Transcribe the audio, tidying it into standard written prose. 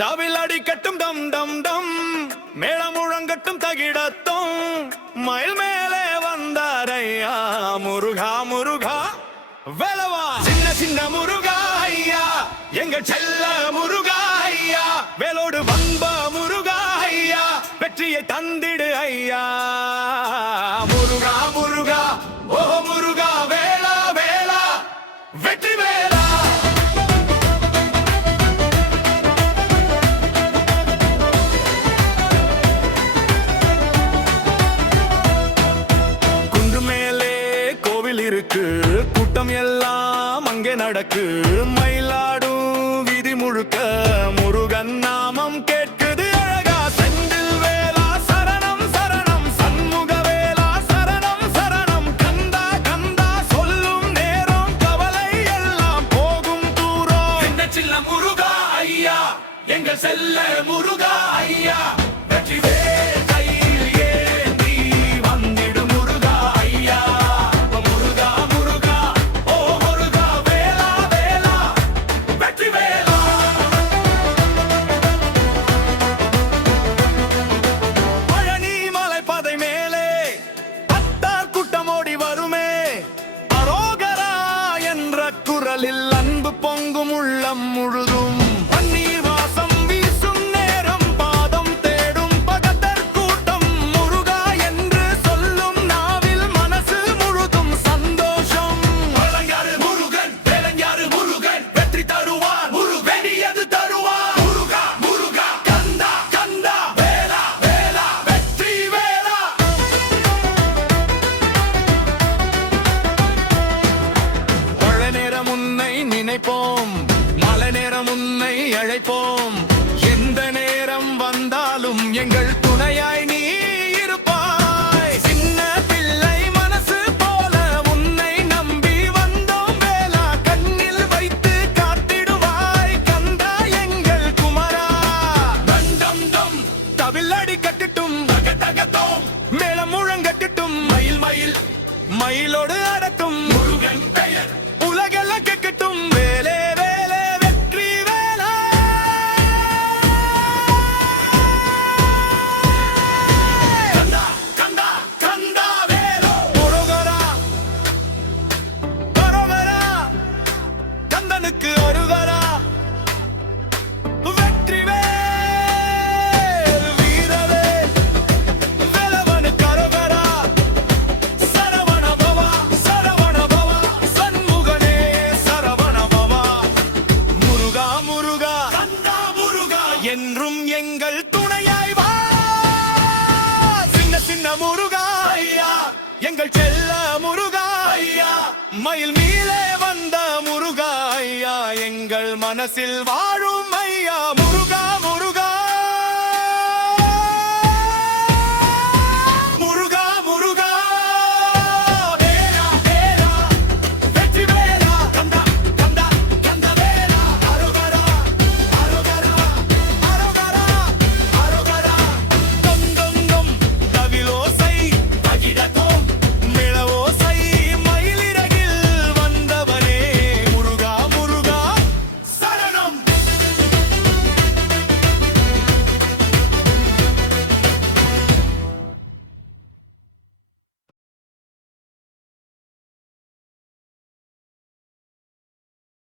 தவில் அடிக்கட்டும் டம் டம் டம், மேளம் முழங்கட்டும் தகிடத்தும், மயில் மேலே வந்தாரையா முருகா முருகா வேலவா. சின்ன சின்ன முருகா ஐயா, எங்கள் செல்ல முருகா ஐயா, வேலோடு வந்த முருகா ஐயா, வெற்றியை தந்திடு ஐயா. முருகா முருகா ஓ முருகா, வேலா வேலா வெற்றி வேலா. குன்று மேலே கோவில் இருக்கு, கூட்டம் எல்லாம் அங்கே நடக்கு, மயிலாடும் வீதி முழுக்க முருகன் நாமம் கேட்குது அழகா. செந்தில் வேலா சரணம் சரணம், சண்முக வேலா சரணம் சரணம், கந்தா கந்தா சொல்லும் நேரம் கவலை எல்லாம் போகும் தூரம். சின்ன சின்ன முருகா ஐயா, எங்கள் செல்ல முருகா ஐயா, வெற்றி வேல் கையில் ஏந்தி வந்திடு முருகா ஐயா. முருகா முருகா ஓ முருகா, வேலா வேலா வெற்றி வேலா. பழனி மலைப்பாதை மேலே பக்தர் கூட்டம் ஓடி வருமே, அரோகரா என்ற குரலில் அன்பு பொங்கும் உள்ளம் முழுதும். பன்னீர் வாசம் வீசும் நேரம் பாதம் தேடும் பகத்தர் கூட்டம், முருகா என்று சொல்லும் நாவில் மனசு முழுதும் சந்தோஷம். வழங்காரு முருகன், வேலங்காரு முருகன், வெற்றி தருவார் முருகனியது தருவார். முருகா முருகா கந்தா கந்தா, வேலா வேலா வெற்றி வேலா. மழை நேரம் உன்னை நினைப்போம், மழை நேரம் உன்னை அழைப்போம், எந்த நேரம் வந்தாலும் எங்கள் துணையாய் நீ இருப்பாய். சின்ன பிள்ளை மனசு போல உன்னை நம்பி வந்தோம் வேலா, கண்ணில் வைத்து காத்திடுவாய் கந்தா எங்கள் குமரா. தண்டம் டம் தவில் அடி கட்டிட்டும் தக தகத்தோம், மேளம் முழங்கட்டிட்டும், மயில் மயில் மயிலோடு அடட்டும், முருகன் பெயர் உலகெல்லாம் கேட்கட்டும். வேலே வேலே வெற்றி வேலா. கந்தா கந்தா கந்தா வேலோ, முருகரா கரோகரா, கந்தனுக்கு அருகரா, வெற்றி வேல் வீரவே வேலவனுக்கு அருகரா. சரவண பவா சரவண பவா, சண்முகனே சரவண பவா. முருகா முருகா கந்தா முருகா, என்றும் எங்கள் துணையாய் வா. சின்ன சின்ன முருகா ஐயா, எங்கள் செல்ல முருகா ஐயா, மயில் மீளே வந்த முருகா ஐயா, எங்கள் மனசில் வாழும் ஐயா முருகா.